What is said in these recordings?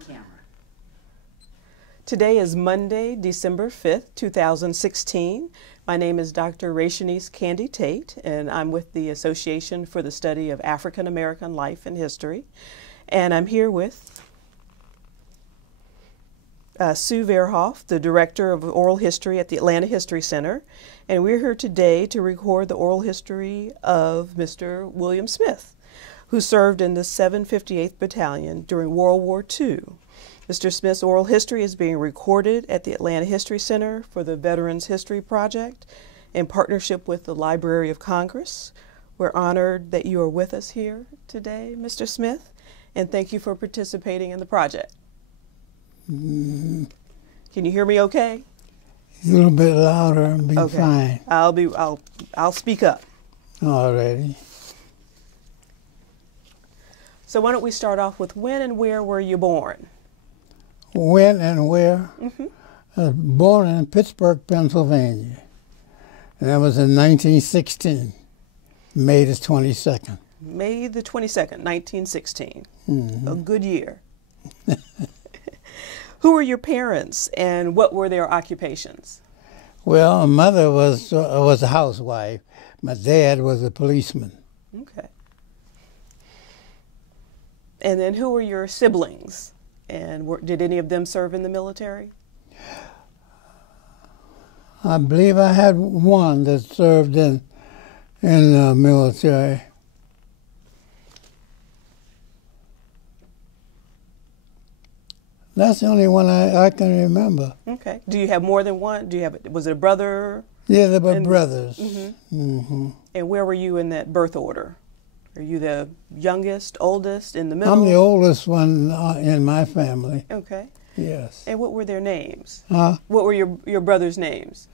Camera. Today is Monday, December 5th, 2016. My name is Dr. Rachanice Candy Tate, and I'm with the Association for the Study of African American Life and History. And I'm here with Sue Verhoff, the Director of Oral History at the Atlanta History Center. And we're here today to record the oral history of Mr. William Smith, who served in the 758th Battalion during World War II. Mr. Smith's oral history is being recorded at the Atlanta History Center for the Veterans History Project in partnership with the Library of Congress. We're honored that you are with us here today, Mr. Smith, and thank you for participating in the project. Can you hear me okay? A little bit louder and be fine. I'll speak up. Alrighty. So why don't we start off with when and where were you born? When and where? I was born in Pittsburgh, Pennsylvania. And that was in 1916, May the 22nd. May the 22nd, 1916. A good year. Who were your parents and what were their occupations? Well, my mother was a housewife. My dad was a policeman. Okay. And then who were your siblings? And did any of them serve in the military? I believe I had one that served in the military. That's the only one I can remember. Okay. Do you have more than one? Was it a brother? Yeah, they were brothers. And where were you in that birth order? Are you the youngest, oldest, in the middle? I'm the oldest one in my family. Okay. Yes. And what were their names? Huh? What were your brothers' names?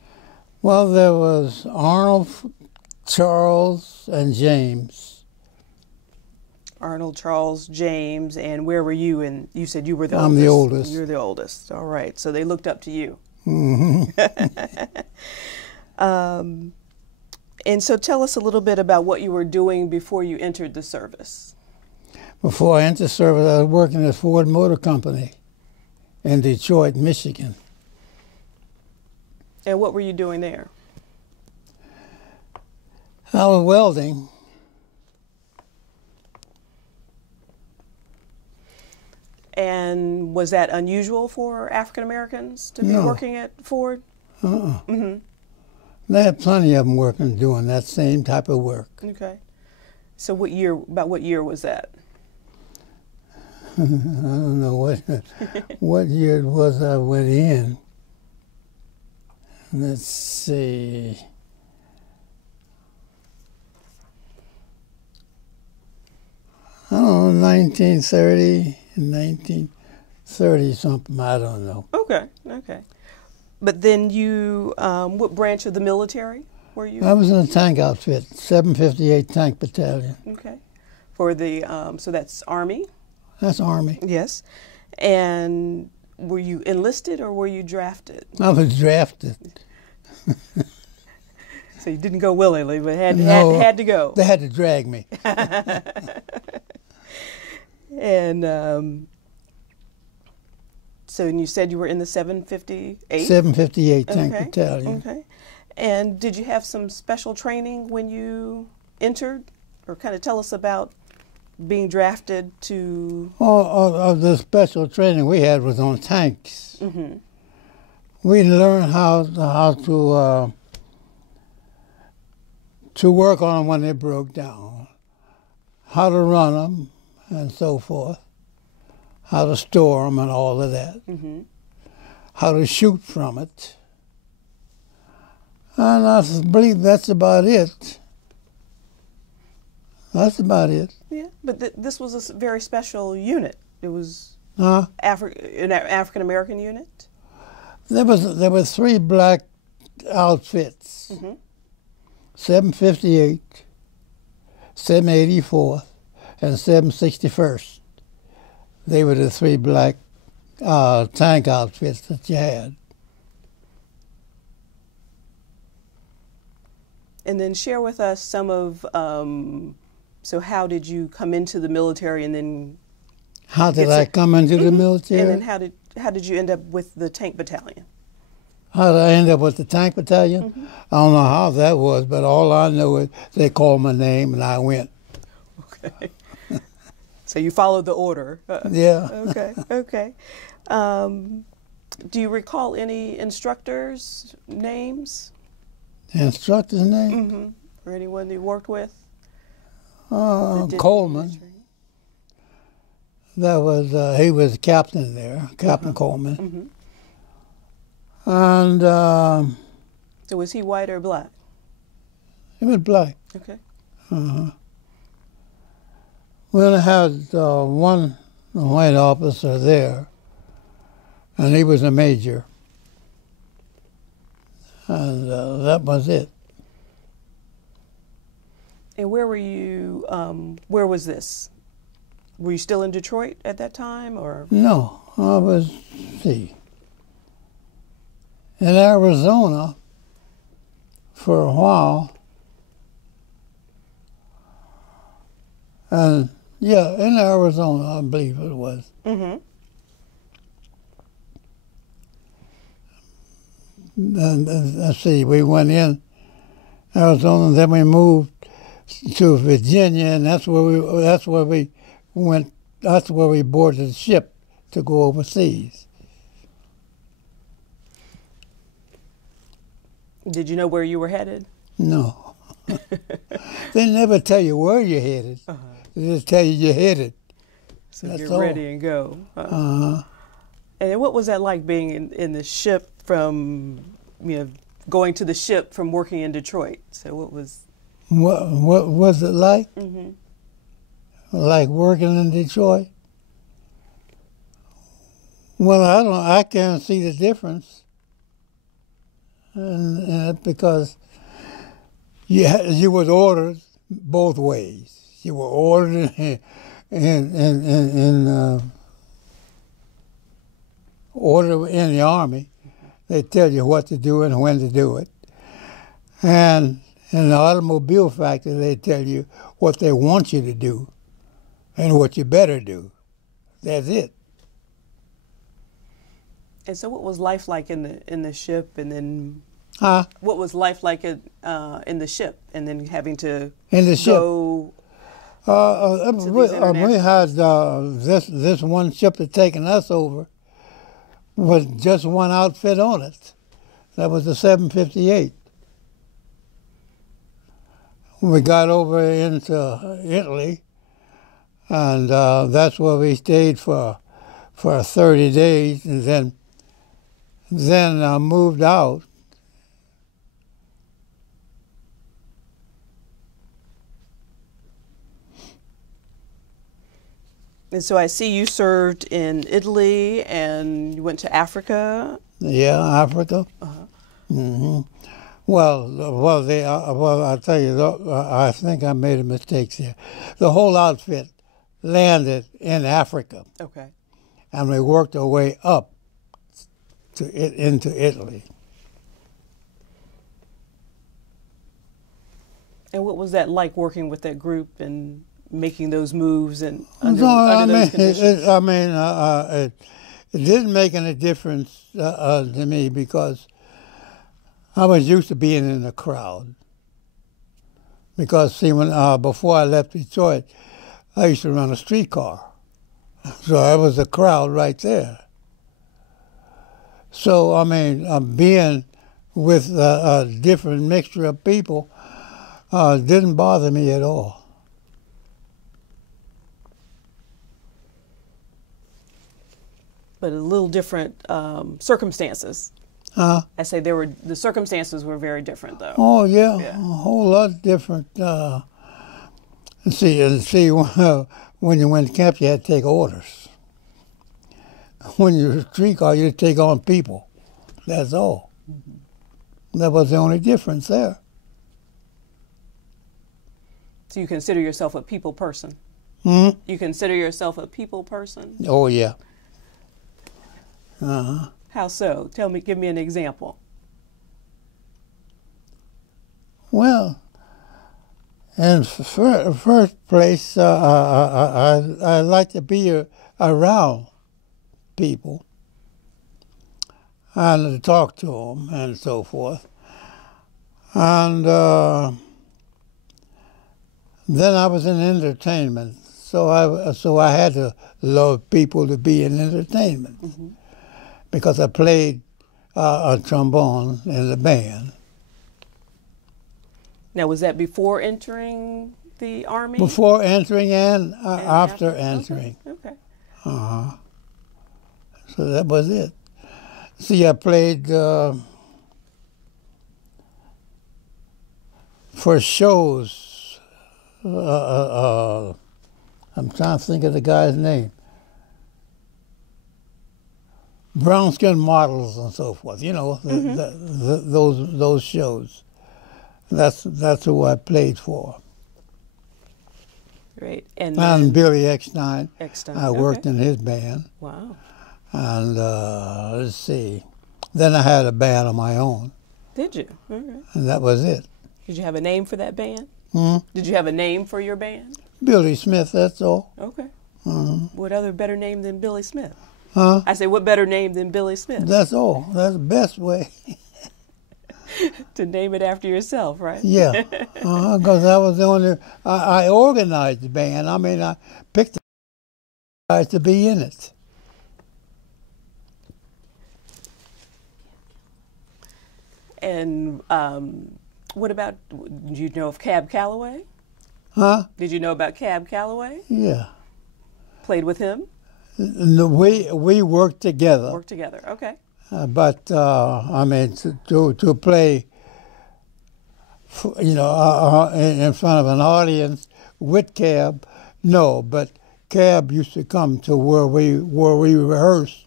Well, there was Arnold, Charles, and James. Arnold, Charles, James, and where were you? And you said you were the oldest. I'm the oldest. You're the oldest. All right. So they looked up to you. And so tell us a little bit about what you were doing before you entered the service. Before I entered service, I was working at Ford Motor Company in Detroit, Michigan. And what were you doing there? I was welding. And was that unusual for African Americans to be working at Ford? They had plenty of them doing that same type of work. Okay. So about what year was that? I don't know what year it was I went in. Let's see. I don't know, 1930, 1930 something, I don't know. Okay, okay. But then you, what branch of the military were you? I was in a tank outfit, 758 Tank Battalion. Okay. For the, so that's Army? That's Army. Yes. And were you enlisted or were you drafted? I was drafted. So you didn't go willingly, but had to go. They had to drag me. And so you said you were in the 758? 758 Tank Battalion. Okay. And did you have some special training when you entered? Or kind of tell us about being drafted to... All of the special training we had was on tanks. We learned how to work on them when they broke down, how to run them and so forth, how to store them and all of that, how to shoot from it. And I believe that's about it. That's about it. Yeah, but this was a very special unit. It was an African-American unit? There were 3 black outfits, 758, 784, and 761st. They were the 3 black tank outfits that you had. And then share with us some of, so how did you come into the military and then How did I come into the military? And then how did you end up with the Tank Battalion? How did I end up with the Tank Battalion? I don't know how that was, but all I know is they called my name and I went. Okay. So you followed the order. Yeah. Okay, okay. Do you recall any instructors' names? The instructor's name? Or anyone you worked with? Coleman. That was, he was captain there, Captain Coleman. And So was he white or black? he was black. Okay. We only had one white officer there, and he was a major. And that was it. And where were you, where was this? Were you still in Detroit at that time, or? No, I was, in Arizona for a while. And yeah, in Arizona, I believe it was. And let's see, we went in Arizona, and then we moved to Virginia, and that's where we went. That's where we boarded the ship to go overseas. Did you know where you were headed? No. They never tell you where you're headed. They just tell you you're headed. So that's you're all. ready and go. And then what was that like being in the ship from, going to the ship from working in Detroit? So what was... What was it like? Like working in Detroit? Well, I can't see the difference. And because you was ordered both ways. You were ordered order in the Army. They tell you what to do and when to do it. And in the automobile factory, they tell you what they want you to do and what you better do. That's it. And so what was life like in the ship, and then what was life like in the ship, and then having to in the ship? Go we had this one ship that taken us over was just one outfit on it. That was the 758. We got over into Italy, and that's where we stayed for 30 days, and then moved out. And so I see you served in Italy, and you went to Africa. Yeah, Africa. Well, I'll tell you, I think I made a mistake here. The whole outfit landed in Africa. Okay. And we worked our way up into Italy. And what was that like, working with that group and making those moves and under those conditions? It didn't make any difference to me because I was used to being in the crowd. Because, see, before I left Detroit, I used to run a streetcar. So I was a crowd right there. So, being with a different mixture of people didn't bother me at all. But a little different circumstances. I say the circumstances were very different, though. Oh yeah, a whole lot different. See, when you went to camp, you had to take orders. When you were a streetcar, you had to take on people. That's all. That was the only difference there. So you consider yourself a people person? You consider yourself a people person? Oh yeah. How so? Give me an example. Well, in first place, I like to be around people and to talk to them and so forth. And then I was in entertainment, so I had to love people to be in entertainment because I played a trombone in the band. Now, was that before entering the Army? Before entering and after entering. Okay. So that was it. See, I played for shows. I'm trying to think of the guy's name. Brown skin models and so forth. You know, those shows. That's who I played for. Great. And Billy Eckstein. I worked okay. in his band. Wow. And let's see. Then I had a band of my own. Did you? Okay. And that was it. Did you have a name for that band? Hmm? Did you have a name for your band? Billy Smith, that's all. Okay. What other better name than Billy Smith? Huh? I say, what better name than Billy Smith? That's all. That's the best way. To name it after yourself, right? Yeah. Because I was the only, I organized the band. I mean, I picked the guys to be in it. And what about, did you know of Cab Calloway? Huh? Did you know about Cab Calloway? Yeah. Played with him? We worked together. Worked together, okay. But I mean, to play, you know, in front of an audience with Cab, no. But Cab used to come to where we rehearsed.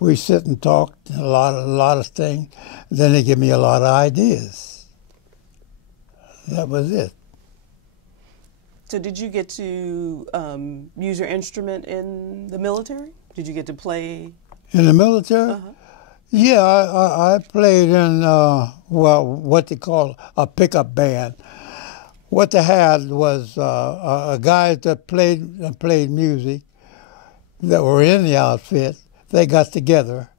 We sit and talk a lot of things. Then they give me a lot of ideas. That was it. So did you get to use your instrument in the military? Did you get to play? In the military? Yeah, I played in, well, what they call a pickup band. What they had was a guys that played music that were in the outfit. They got together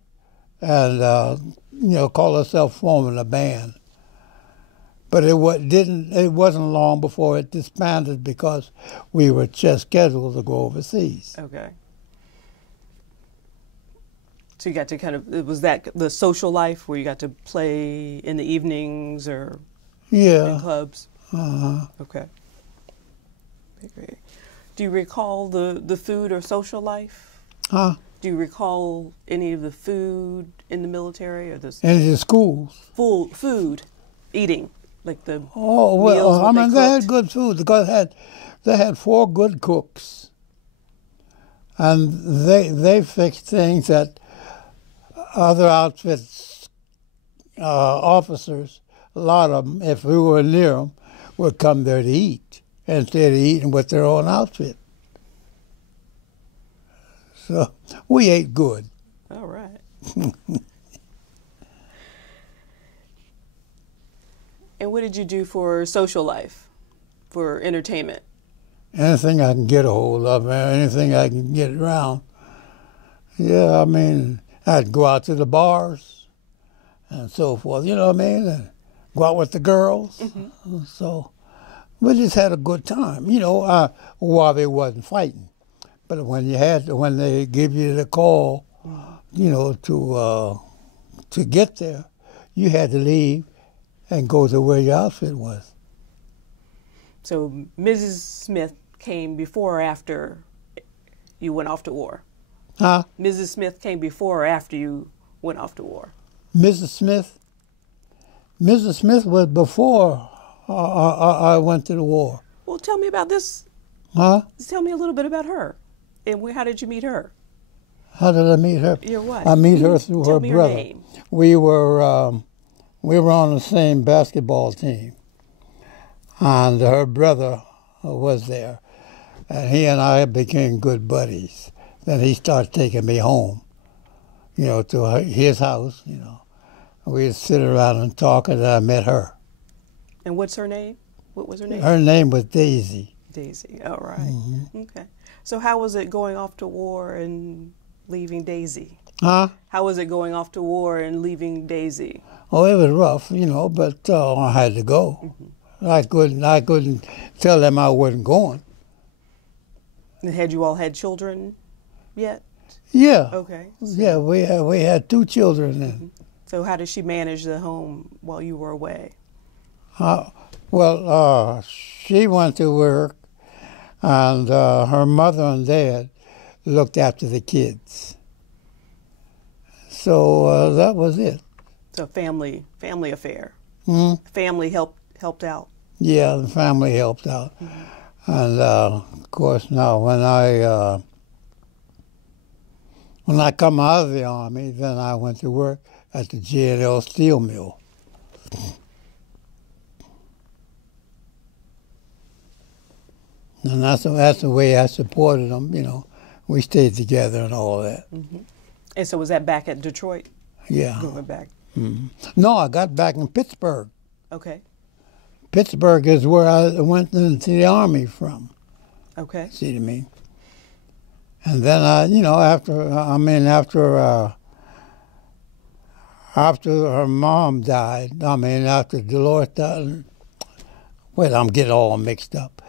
and, you know, called themselves forming a band. But it wasn't long before it disbanded because we were just scheduled to go overseas. Okay. So you got to kind of, was that the social life where you got to play in the evenings or in clubs? Okay. Great. Do you recall the food or social life? Huh? Do you recall any of the food in the military or the in the schools? Food, eating, like the well, I mean, they had good food because they had 4 good cooks, and they fixed things that other outfits officers, a lot of them, if we were near them, would come there to eat instead of eating with their own outfit. So we ate good. All right. And what did you do for social life, for entertainment? Anything I can get a hold of, anything I can get around. Yeah, I mean, I'd go out to the bars and so forth, you know what I mean? And go out with the girls. So we just had a good time, you know, while they wasn't fighting. But when they give you the call, you know, to get there, you had to leave and go to where your outfit was. So Mrs. Smith came before or after you went off to war? Huh? Mrs. Smith came before or after you went off to war? Mrs. Smith? Mrs. Smith was before I went to the war. Well, tell me about this. Huh? Tell me a little bit about her. And how did you meet her? How did I meet her? Your wife. I meet her through Tell her me brother. Her name. We were on the same basketball team, and her brother was there, and he and I became good buddies. Then he started taking me home, you know, to his house, you know. We'd sit around and talk, and I met her. And what's her name? What was her name? Her name was Daisy. Daisy. All right. Okay. So how was it going off to war and leaving Daisy? Huh? How was it going off to war and leaving Daisy? Oh, it was rough, you know, but I had to go. I couldn't tell them I wasn't going. And had you all had children yet? Yeah. Okay. So, Yeah, we had 2 children then. so how did she manage the home while you were away? Well, she went to work, and her mother and dad looked after the kids. So that was it. So family affair. Hmm? Family helped out. Yeah, the family helped out. And of course, now when I come out of the Army, then I went to work at the G&L steel mill. And that's the way I supported them, you know. We stayed together and all that. And so was that back at Detroit? Yeah. Going back. No, I got back in Pittsburgh. Okay. Pittsburgh is where I went into the Army from. Okay. See what I mean? And then after her mom died, after Dolores died, wait, I'm getting all mixed up.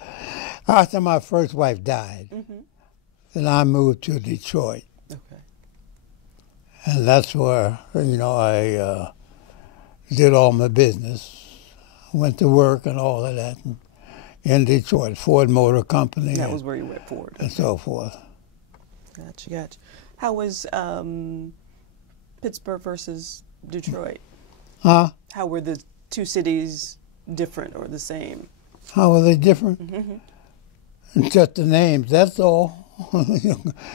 After my first wife died, then I moved to Detroit. Okay. And that's where, I did all my business. Went to work and all of that in Detroit, Ford Motor Company. That was where you went forward. And so forth. Gotcha. How was Pittsburgh versus Detroit? Huh? How were the 2 cities different or the same? How were they different? Just the names, that's all.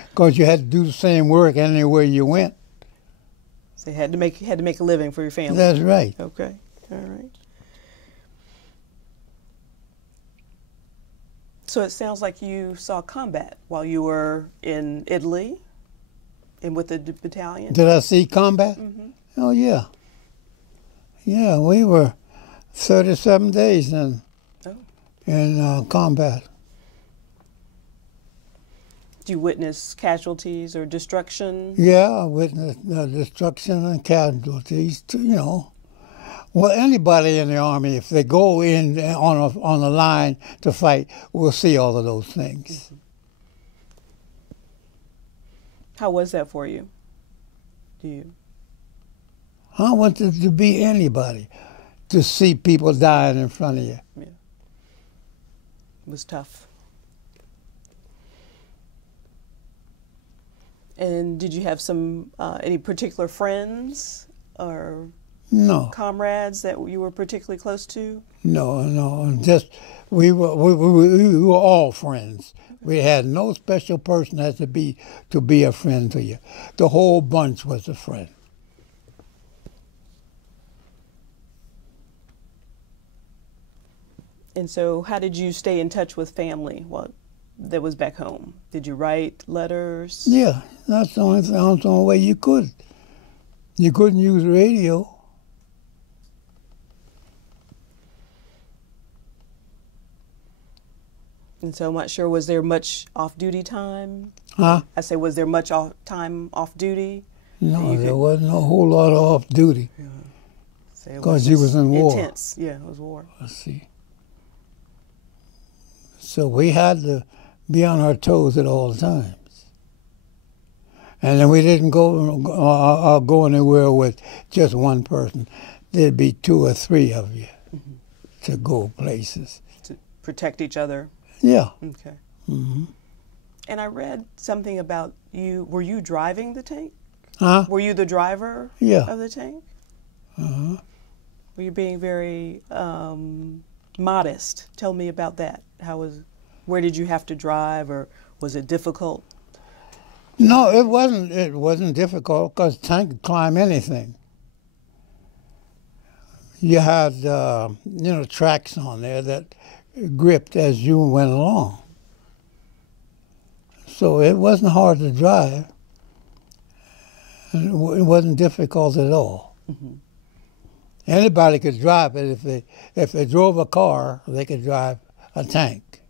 Because you had to do the same work anywhere you went. So you had to make a living for your family. That's right. Okay. All right. So it sounds like you saw combat while you were in Italy and with the battalion. Did I see combat? Oh, yeah. Yeah, we were 37 days in combat. Did you witness casualties or destruction? Yeah, I witnessed destruction and casualties, Well, anybody in the Army, if they go in on a line to fight, will see all of those things. How was that for you? I wanted to be anybody, to see people dying in front of you. Yeah. It was tough. And did you have any particular friends or No. comrades that you were particularly close to? No. Just we were all friends. We had no special person had to be a friend to you. The whole bunch was a friend. And so how did you stay in touch with family that was back home? Did you write letters? Yeah, that's the only way you could. You couldn't use radio. And so I'm not sure, was there much off-duty time? Huh? I say, was there much time off-duty? No, there wasn't a whole lot of off-duty. Because he was in war. Intense. Yeah, it was war. Let's see. So we had to be on our toes at all times. And then we didn't go anywhere with just one person. There'd be 2 or 3 of you to go places. To protect each other? Yeah. Okay. And I read something about you. Were you driving the tank? Huh? Were you the driver Yeah. of the tank? Were you being very modest? Tell me about that. Where did you have to drive, or was it difficult? No, it wasn't. It wasn't difficult because tank could climb anything. You had tracks on there that gripped as you went along. So it wasn't hard to drive. It wasn't difficult at all. Anybody could drive it. If they drove a car, they could drive a tank.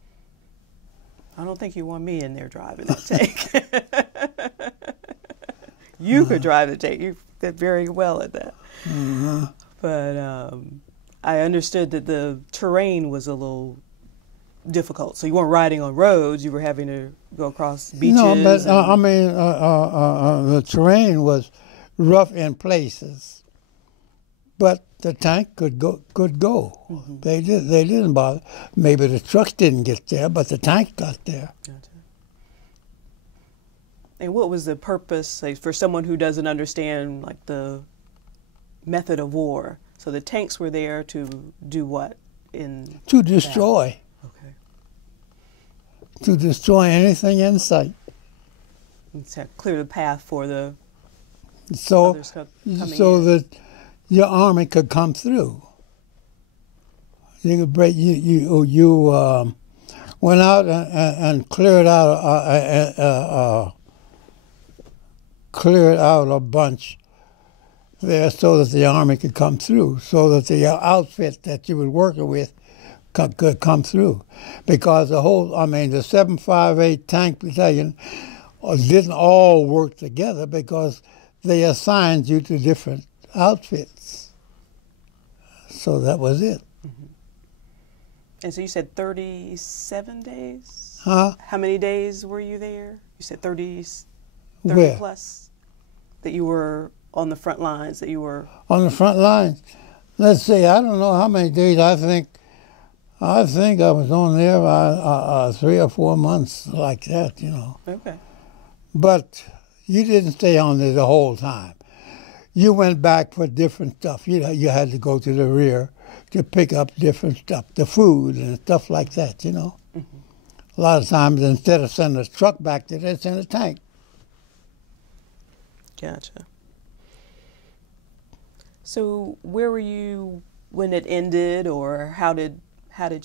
I don't think you want me in there driving that tank. You could drive the tank. You did very well at that. But I understood that the terrain was a little difficult. So you weren't riding on roads. You were having to go across beaches. No, but I mean, the terrain was rough in places, but the tank could go. Mm-hmm. They didn't bother. Maybe the trucks didn't get there, but the tank got there. Gotcha. And what was the purpose, like, for someone who doesn't understand, like, the method of war? So the tanks were there to do what? To destroy. Okay. To destroy anything in sight. And to clear the path for the so in. That your army could come through. You could break. You went out and cleared out a bunch there so that the army could come through, so that the outfit that you were working with could come through. Because the 758 Tank Battalion didn't all work together because they assigned you to different outfits. So that was it. Mm-hmm. And so you said 37 days? Huh? How many days were you there? You said 30 Where? Plus? That you were on the front lines, that you were... On the front lines. Let's see, I don't know how many days. I think I was on there by 3 or 4 months, like that, you know. Okay. But you didn't stay on there the whole time. You went back for different stuff. You had to go to the rear to pick up different stuff, the food and stuff like that, you know. Mm-hmm. A lot of times, instead of sending a truck back there, they send a tank. Gotcha. So where were you when it ended, or how did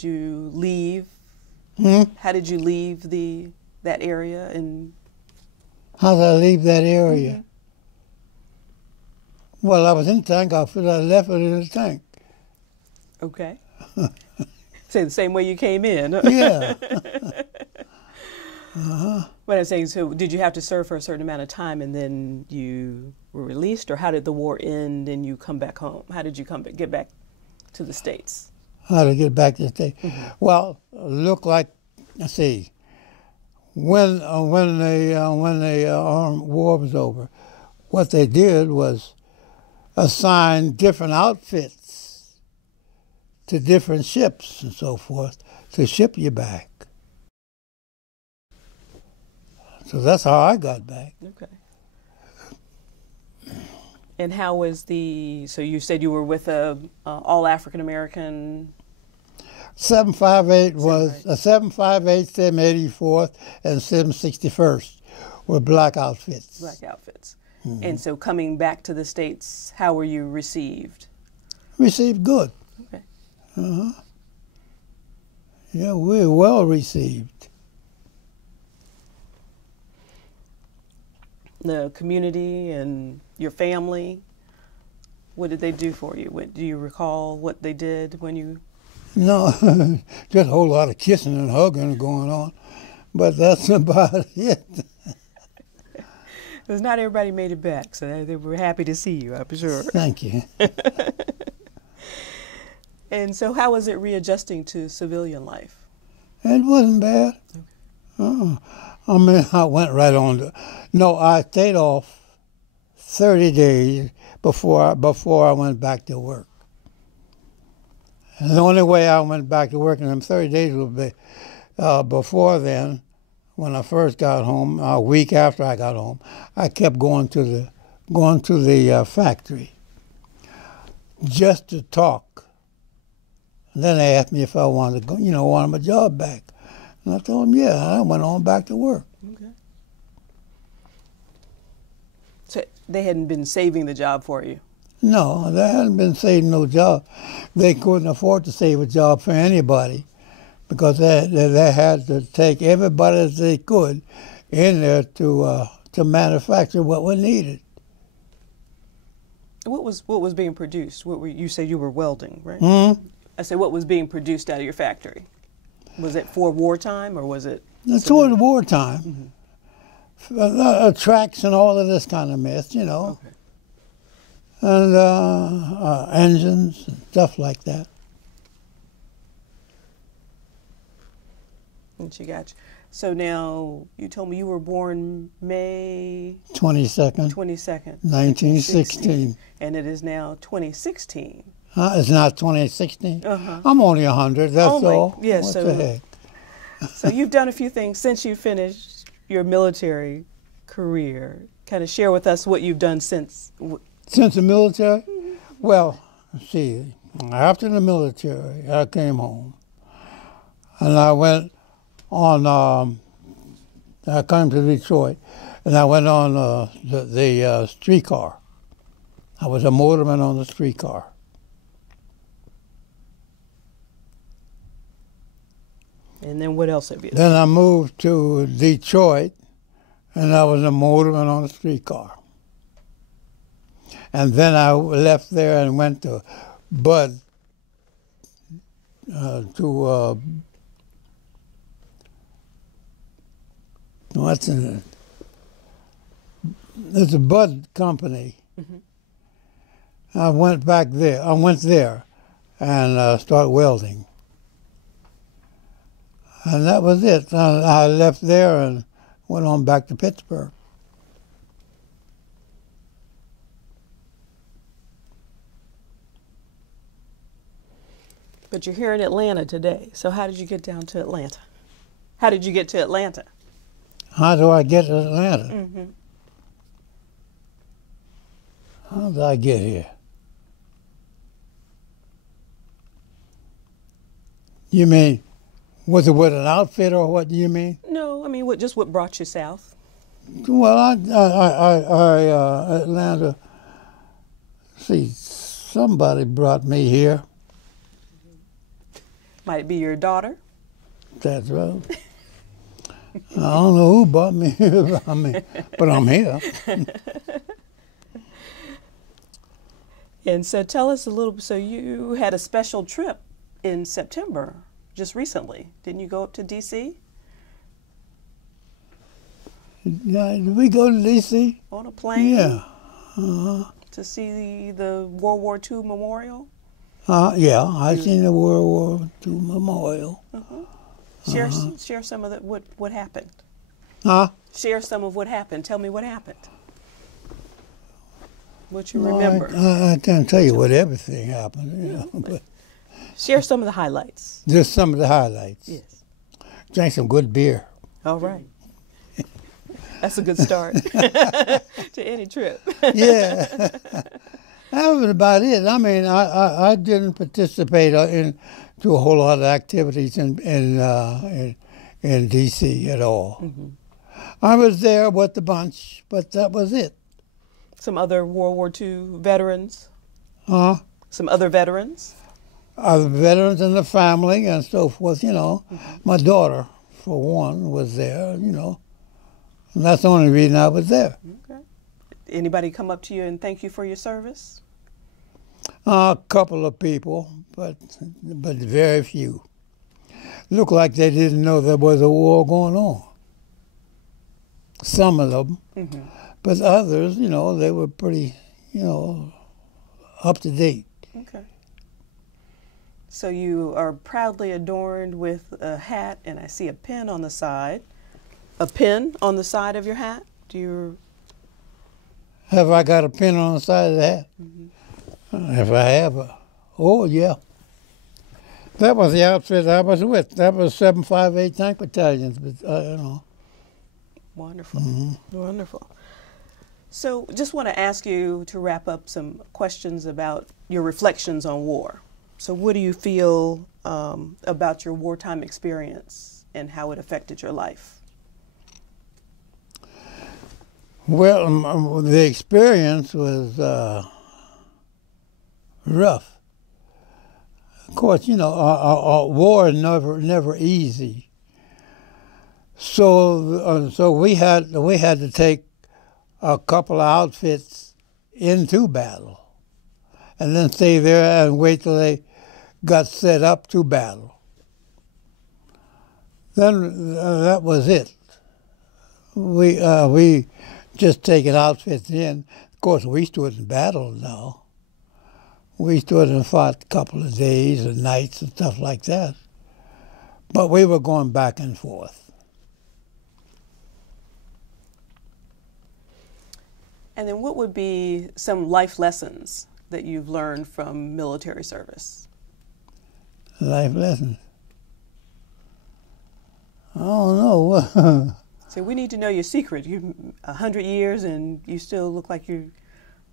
you leave? How did you leave that area? And how did I leave that area? Mm-hmm. Well, I was in the tank outfit. I left it in the tank. Okay. Say the same way you came in. Yeah. What I'm saying, so did you have to serve for a certain amount of time and then you were released, or how did the war end and you come back home? How did you get back to the States? How to get back to the States? Mm-hmm. Well, look like, let's see, when the war was over, what they did was assign different outfits to different ships and so forth to ship you back. So that's how I got back. Okay. And how was so you said you were with a all African American? 758 was 758, 784th, and 761st were black outfits. Black outfits. Mm-hmm. And so coming back to the States, how were you received? Received good. Okay. Yeah, we were well received. The community and your family, what did they do for you? Do you recall what they did when you... No, just a whole lot of kissing and hugging going on, but that's about it. Because not everybody made it back, so they were happy to see you, I'm sure. Thank you. And so how was it readjusting to civilian life? It wasn't bad. Okay. I mean, I went right on. I stayed off 30 days before I went back to work. And the only way I went back to work in them 30 days would be before then, when I first got home, a week after I got home, I kept going to the factory just to talk. And then they asked me if I wanted to go, wanted my job back. And I told them, yeah, I went on back to work. Okay. So they hadn't been saving the job for you? No, they hadn't been saving no job. They couldn't afford to save a job for anybody because they had to take everybody that they could in there to manufacture what was needed. What was being produced? You said you were welding, right? Mm-hmm. I said, what was being produced out of your factory? Was it for wartime, or was it? Toward the wartime. Tracks and all of this kind of mess, you know. Okay. And engines and stuff like that. And she got you. So now, you told me you were born May 22nd, 1916. And it is now 2016. It's not 2016? Uh-huh. I'm only 100, that's all. Yes, what so, the heck? So you've done a few things since you finished your military career. Kind of share with us what you've done since. Since the military? Well, see, after the military, I came home. And I went on, I came to Detroit, and I went on the streetcar. I was a motorman on the streetcar. And then what else have you done? Then I moved to Detroit, and I was a motorman on the streetcar. And then I left there and went to Bud, what's in it? It's a Bud company. Mm-hmm. I went back there. I went there and started welding. And that was it. I left there and went on back to Pittsburgh. But you're here in Atlanta today. So how did you get down to Atlanta? How did you get to Atlanta? How do I get to Atlanta? Mm-hmm. How did I get here? You mean, was it with an outfit or what do you mean? No, I mean, what brought you south? Well, Atlanta, see, somebody brought me here. Might it be your daughter? That's right. I don't know who brought me here, but I'm here. And so tell us a little, so you had a special trip in September, just recently. Didn't you go up to D.C.? Yeah, did we go to D.C.? On a plane? Yeah. To see the World War II memorial? Yeah, I seen the World War II memorial. Share some of what happened. Share some of what happened. Tell me what happened. What you remember. I can't tell you what everything happened, you know. But share some of the highlights. just some of the highlights. Yes. Drank some good beer. All right. That's a good start to any trip. Yeah. That was about it. I mean, I didn't participate to a whole lot of activities in D.C. at all. Mm-hmm. I was there with the bunch, but that was it. Some other World War II veterans? Some other veterans? Other veterans in the family and so forth, you know. Mm-hmm. My daughter, for one, was there, you know. And that's the only reason I was there. Okay. Anybody come up to you and thank you for your service? A couple of people, but very few. Looked like they didn't know there was a war going on. Some of them. Mm-hmm. But others, you know, they were pretty, you know, up to date. Okay. So you are proudly adorned with a hat, and I see a pin on the side. A pin on the side of your hat? Have I got a pin on the side of the hat? Mm-hmm. If I have, oh yeah. That was the outfit I was with. That was 758 Tank Battalion, you know. Wonderful, wonderful. So just want to ask you to wrap up some questions about your reflections on war. So what do you feel about your wartime experience and how it affected your life? Well, the experience was rough. Of course, you know, war is never easy. So we had to take a couple of outfits into battle, and then stay there and wait till they got set up to battle. Then that was it. We just taken outfits in. Of course, we stood in battle now. We stood and fought a couple of days and nights and stuff like that. But we were going back and forth. And then what would be some life lessons that you've learned from military service? Life lessons? I don't know. So we need to know your secret. You're 100 years and you still look like you're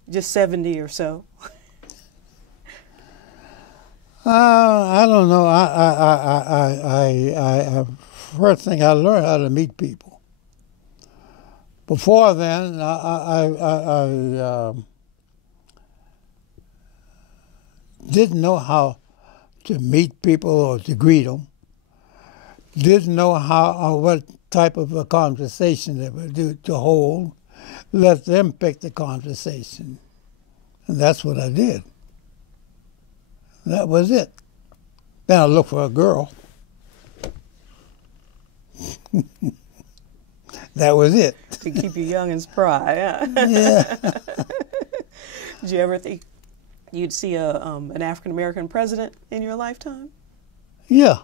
just 70 or so. I don't know. First thing I learned how to meet people. Before then, I didn't know how to meet people or to greet them. Didn't know how or what type of a conversation they would do to hold. Let them pick the conversation, and that's what I did. That was it. Then I looked for a girl. That was it. To keep you young and spry, huh? Yeah. Did you ever think you'd see an African-American president in your lifetime? Yeah.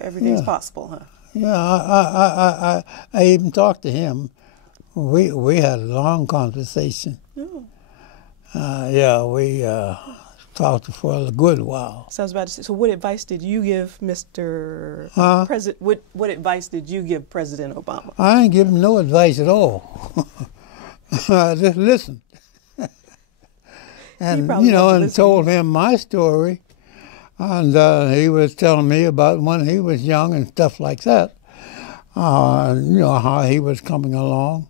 Everything's possible, huh? Yeah, I even talked to him. We had a long conversation. Oh. Yeah, we talked for a good while. So I was about to say, so what advice did you give Mr. President? What advice did you give President Obama? I didn't give him no advice at all. I just listened. And, and told him my story. And he was telling me about when he was young and stuff like that. How he was coming along.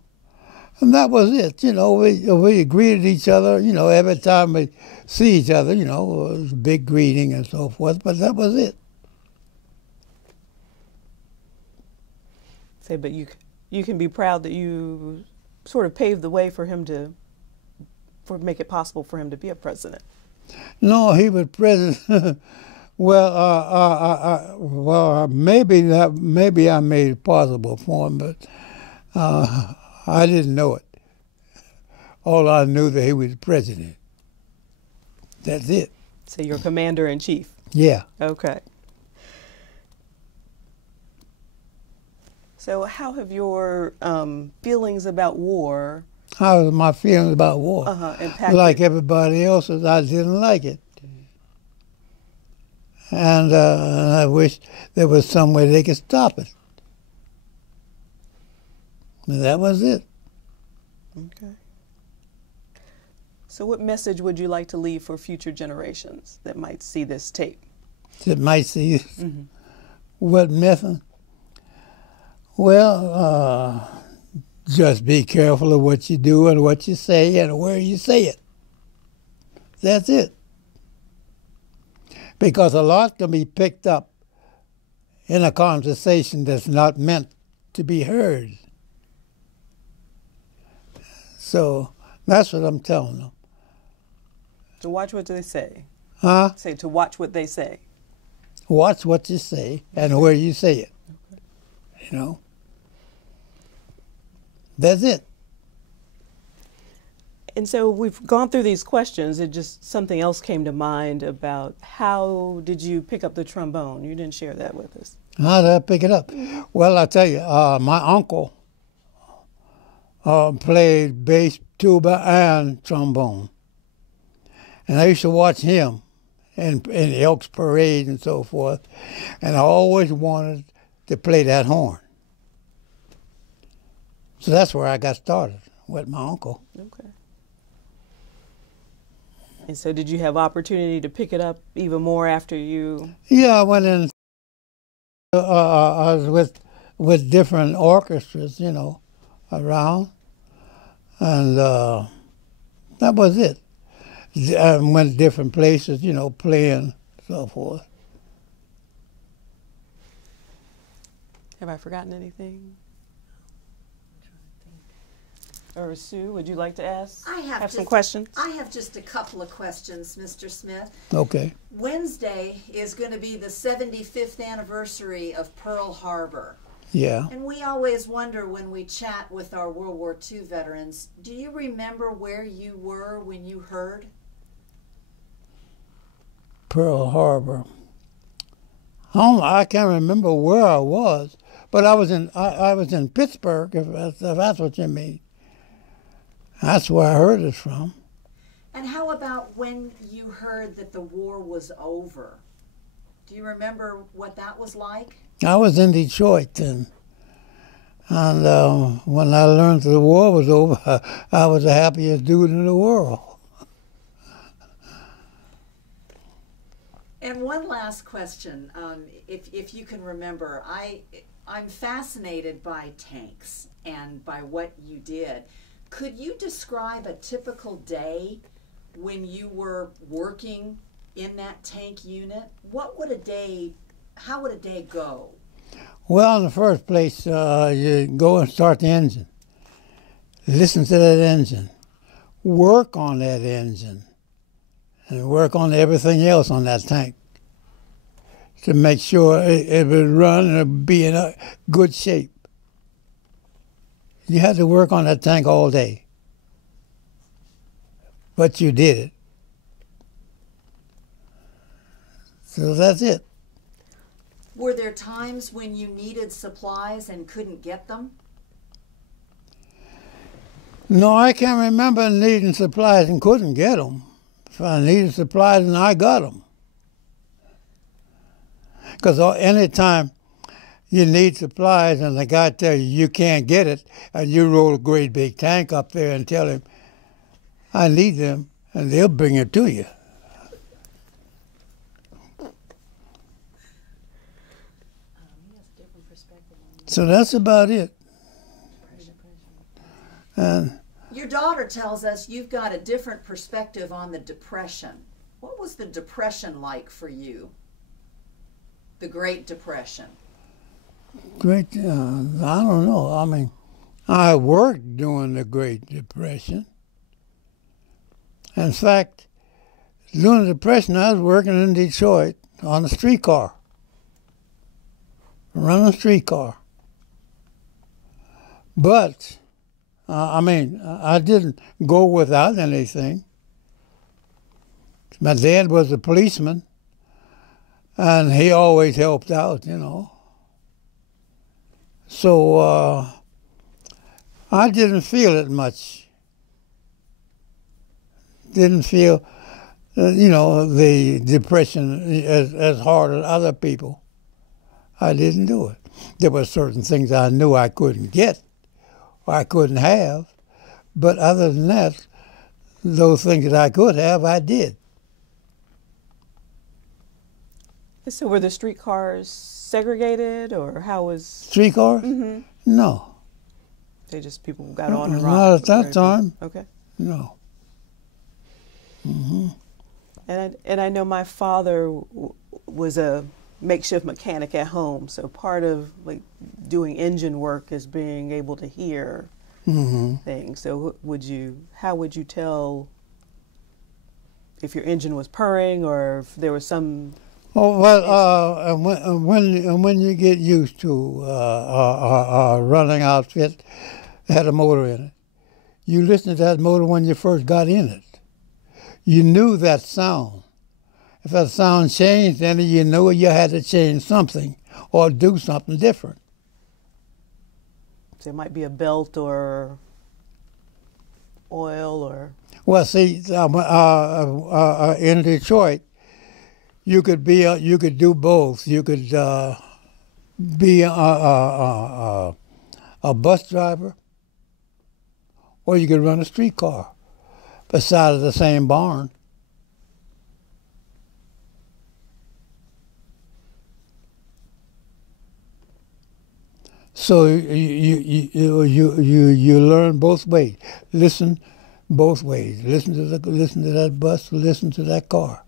And that was it. We greeted each other, every time we see each other, it was a big greeting and so forth, but that was it. Say, but you can be proud that you sort of paved the way for him make it possible for him to be a president. No, he was president. Maybe I made it possible for him, but I didn't know it. All I knew that he was president. That's it. So you're commander-in-chief? Yeah. Okay. So how have your feelings about war... How was my feelings about war? Impacted? Like everybody else's, I didn't like it. And I wish there was some way they could stop it. And that was it. Okay. So what message would you like to leave for future generations that might see this tape? That might see this? Mm-hmm. What message? Well, just be careful of what you do and what you say and where you say it. That's it. Because a lot can be picked up in a conversation that's not meant to be heard. So that's what I'm telling them. To watch what they say. Huh? Say to watch what they say. Watch what you say and where you say it. Okay. That's it. And so we've gone through these questions. It just something else came to mind about how did you pick up the trombone? You didn't share that with us. How did I pick it up? Well, I tell you, my uncle played bass, tuba, and trombone. And I used to watch him in the Elks Parade and so forth. And I always wanted to play that horn. So that's where I got started, with my uncle. Okay. And so did you have opportunity to pick it up even more after you? Yeah, I went in. I was with different orchestras, around. And that was it. I went to different places, playing, so forth. Have I forgotten anything? Or Sue, would you like to ask? I have some questions? I have just a couple of questions, Mr. Smith. Okay. Wednesday is going to be the 75th anniversary of Pearl Harbor. Yeah. And we always wonder when we chat with our World War II veterans, do you remember where you were when you heard? Pearl Harbor. I can't remember where I was, but I was in Pittsburgh, if that's what you mean. That's where I heard it from. And how about when you heard that the war was over? Do you remember what that was like? I was in Detroit then. And when I learned that the war was over, I was the happiest dude in the world. And one last question, if you can remember, I'm fascinated by tanks and by what you did. Could you describe a typical day when you were working in that tank unit? How would a day go? Well, in the first place, you go and start the engine. Listen to that engine. Work on that engine. And work on everything else on that tank to make sure it would run and it would be in a good shape. You had to work on that tank all day. But you did it. So that's it. Were there times when you needed supplies and couldn't get them? No, I can't remember needing supplies and couldn't get them. If I needed supplies, and I got them. Because any time you need supplies and the guy tells you can't get it, and you roll a great big tank up there and tell him, I need them, and they'll bring it to you. So that's about it. And your daughter tells us you've got a different perspective on the Depression. What was the Depression like for you? The Great Depression. I don't know. I mean, I worked during the Great Depression. In fact, during the Depression, I was working in Detroit on a streetcar, running a streetcar. But, I didn't go without anything. My dad was a policeman, and he always helped out, you know. So I didn't feel it much. Didn't feel, the depression as hard as other people. I didn't do it. There were certain things I knew I couldn't get or I couldn't have, but other than that, those things that I could have, I did. So were the streetcars segregated, or how was... Streetcars? Mm-hmm. No. They just, people got on and rocked? Not at that time. Okay. No. Mm-hmm. And I know my father was a makeshift mechanic at home, so part of doing engine work is being able to hear things. So how would you tell if your engine was purring or if there was some... Oh, well, when you get used to a running outfit that had a motor in it, you listen to that motor when you first got in it. You knew that sound. If that sound changed, then you knew you had to change something or do something different. So it might be a belt or oil or... Well, see, in Detroit, you could do both. You could be a bus driver, or you could run a streetcar beside the same barn. So you learn both ways. Listen both ways. Listen to that bus. Listen to that car.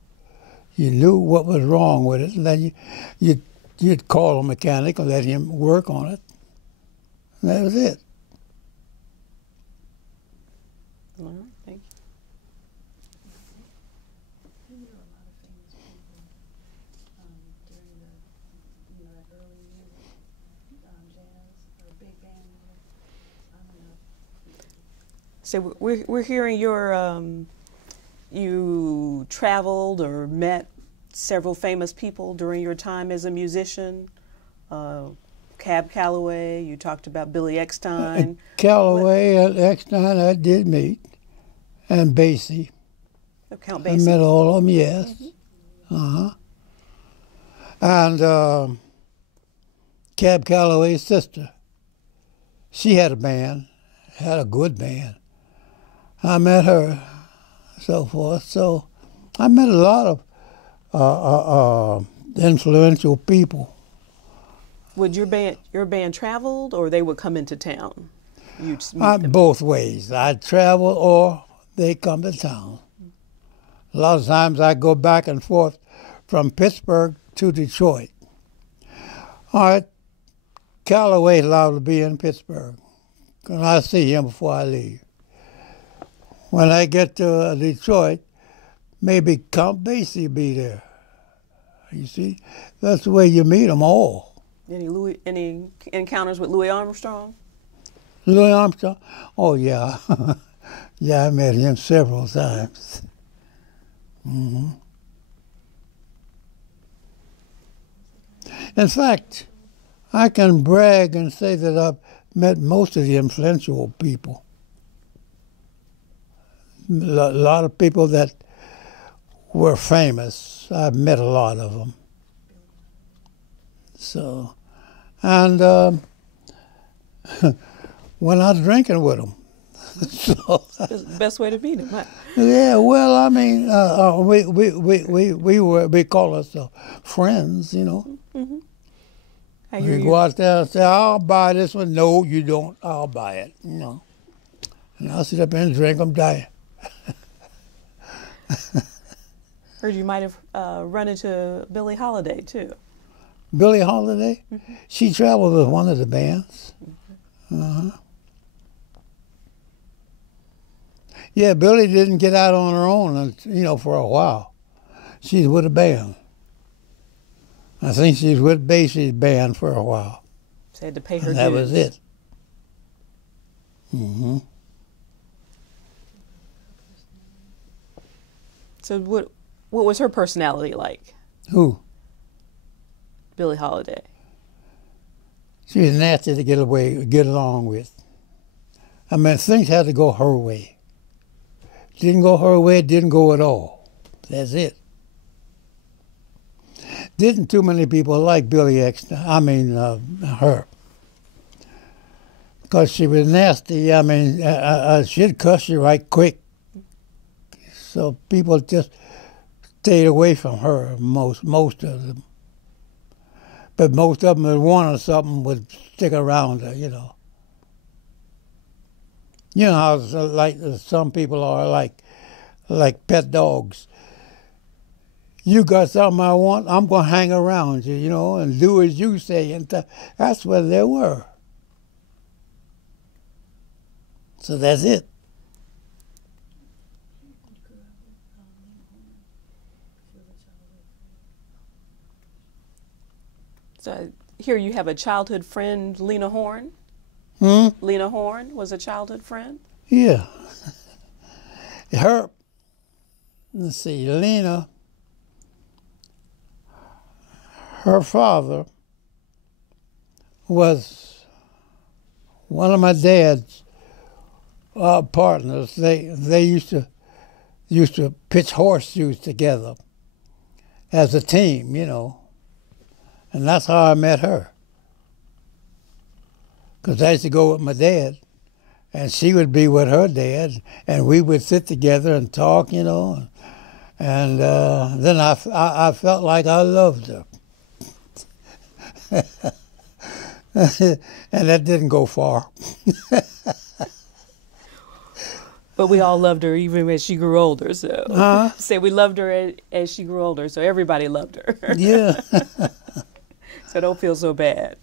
You knew what was wrong with it, and then you'd call a mechanic and let him work on it. And that was it. All right, thank you. There were a lot of famous people during that early music, jazz or big band. I don't know. So we're hearing your you traveled or met several famous people during your time as a musician. Calloway, you talked about Billy Eckstine. Calloway and Eckstein I did meet, and Basie. Count I Basie. met all of them, yes. And Cab Calloway's sister, she had a band, had a good band. I met her, so forth. So I met a lot of influential people. Would your band traveled, or they would come into town? You'd just meet them? Both ways. I'd travel or they come to town. A lot of times I go back and forth from Pittsburgh to Detroit. All right, Calloway's allowed to be in Pittsburgh, and I see him before I leave. When I get to Detroit, maybe Count Basie be there. You see, that's the way you meet them all. Any encounters with Louis Armstrong? Louis Armstrong? Oh, yeah. Yeah, I met him several times. In fact, I can brag and say that I've met most of the influential people. A lot of people that were famous, I've met a lot of them. So, and went out drinking with them. So, Best way to meet him, huh? yeah, well, I mean, we call ourselves friends, you know. I hear We you. go out there and say, "I'll buy this one." No, you don't. I'll buy it. You know. And I'll sit up and drink them, die. Heard you might have run into Billie Holiday too. Billie Holiday, she traveled with one of the bands. Yeah, Billie didn't get out on her own, you know, for a while. She's with a band. I think she's with Basie's band for a while. She had to pay her And that dues. was it. So what was her personality like, Who? Billie Holiday? She was nasty to get along with. I mean, things had to go her way. Didn't go her way, didn't go at all. That's it. Didn't too many people like Billie Eckstein, her. Because she was nasty. I mean, she'd cuss you right quick. So people just stayed away from her, most of them. But most of them that wanted something would stick around her, you know. You know how like some people are like pet dogs. You got something I want, I'm going to hang around you, you know, and do as you say. And that's what they were. So that's it. So I hear you have a childhood friend, Lena Horne. Lena Horne was a childhood friend? Yeah. Let's see, Lena, her father was one of my dad's partners. They used to pitch horseshoes together as a team, you know. And that's how I met her. Because I used to go with my dad, and she would be with her dad, and we would sit together and talk, you know. And then I felt like I loved her. And that didn't go far. But we all loved her even as she grew older, so. Say we loved her as she grew older, so everybody loved her. Yeah. So don't feel so bad.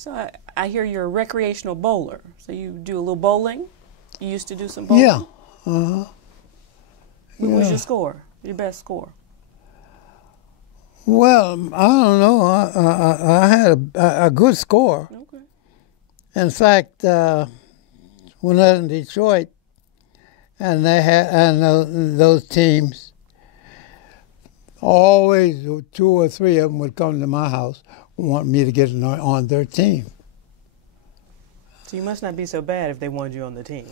So I hear you're a recreational bowler. So you do a little bowling? You used to do some bowling? Yeah. Uh-huh. What was your score? Your best score? Well, I don't know. I had a good score. Okay. In fact, when I was in Detroit, and they had those teams, always 2 or 3 of them would come to my house, want me to get on their team. So you must not be so bad if they wanted you on the team.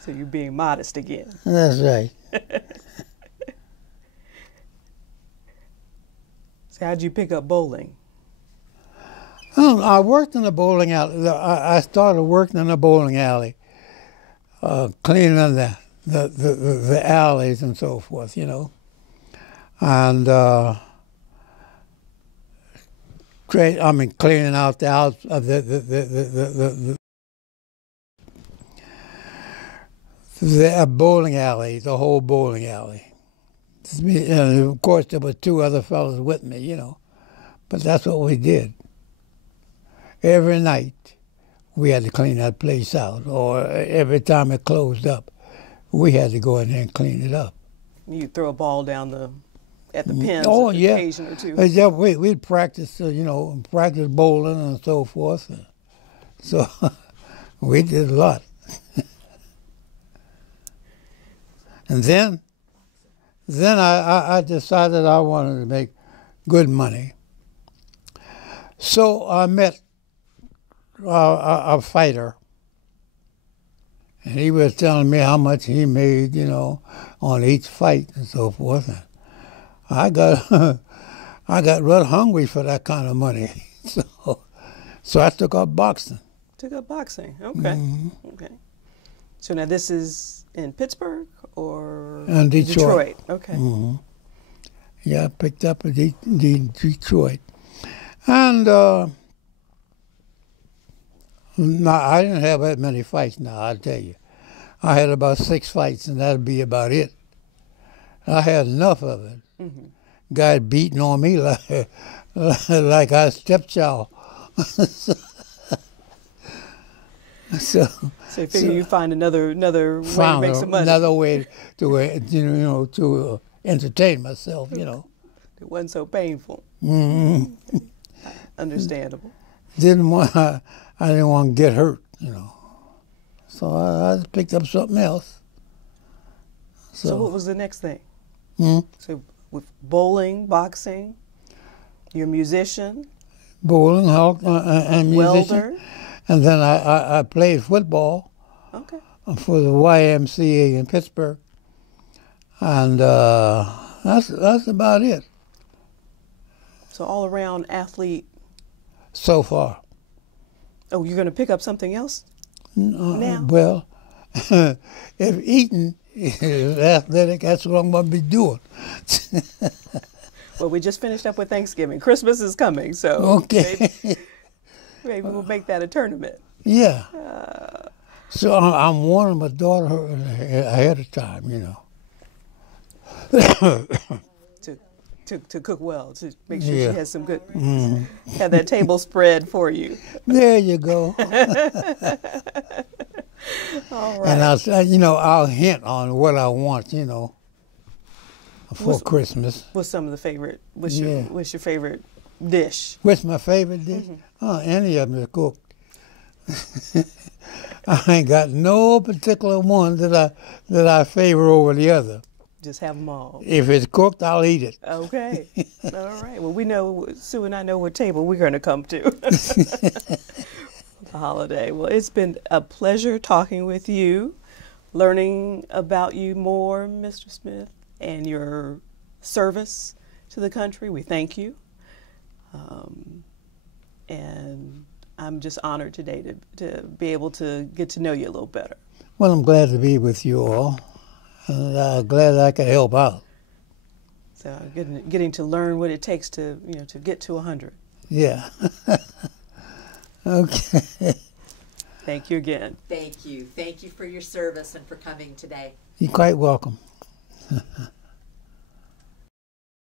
So you're being modest again. That's right. So how'd you pick up bowling? I worked in a bowling alley. I started working in a bowling alley, cleaning the alleys and so forth, you know, and cleaning out the outs of the bowling alley, the whole bowling alley. And of course, there were 2 other fellows with me, you know, but that's what we did. Every night, we had to clean that place out, or every time it closed up, we had to go in there and clean it up. You throw a ball down at the pins Oh, on yeah. occasion or 2. Yeah, we'd practice, you know, practice bowling and so forth. So we did a lot. And then I decided I wanted to make good money. So I met a fighter, and he was telling me how much he made, you know, on each fight and so forth. And I got real hungry for that kind of money, so I took up boxing. Took up boxing. Okay. Mm-hmm. Okay. So now this is in Pittsburgh or In Detroit. Okay. Mm-hmm. Yeah, I picked up in Detroit. And no, I didn't have that many fights now, I'll tell you. I had about 6 fights, and that'd be about it. I had enough of it. Mm-hmm. Guy beating on me like I was stepchild. So you figure you find another way to make some money. Another way to entertain myself, you know. It wasn't so painful. Mm-hmm. Understandable. I didn't want to get hurt, you know. So I picked up something else. So what was the next thing? Hmm? So with bowling, boxing, you're a musician, Bowling, and musician. welder. And then I played football. Okay. For the YMCA in Pittsburgh. And that's about it. So all around athlete. So far. Oh, you're going to pick up something else now? Well, if eating is athletic, that's what I'm going to be doing. Well, we just finished up with Thanksgiving. Christmas is coming, so Okay. maybe we'll make that a tournament. Yeah. So I'm warning my daughter ahead of time, you know. To cook well, to make sure Yeah. she has some good, have that table spread for you. There you go. All right. And I'll hint on what I want, you know, for Christmas. What's some of the favorite? What's Yeah. your favorite dish? What's my favorite dish? Any of them is cooked. I ain't got no particular one that I favor over the other. Just have them all. If it's cooked, I'll eat it. Okay. All right. Well, we know, Sue and I know what table we're going to come to. The holiday. Well, it's been a pleasure talking with you, learning about you more, Mr. Smith, and your service to the country. We thank you. And I'm just honored today to be able to get to know you a little better. Well, I'm glad to be with you all, and glad I could help out. So getting to learn what it takes to get to 100. Yeah. Okay. Thank you again. Thank you. Thank you for your service and for coming today. You're quite welcome.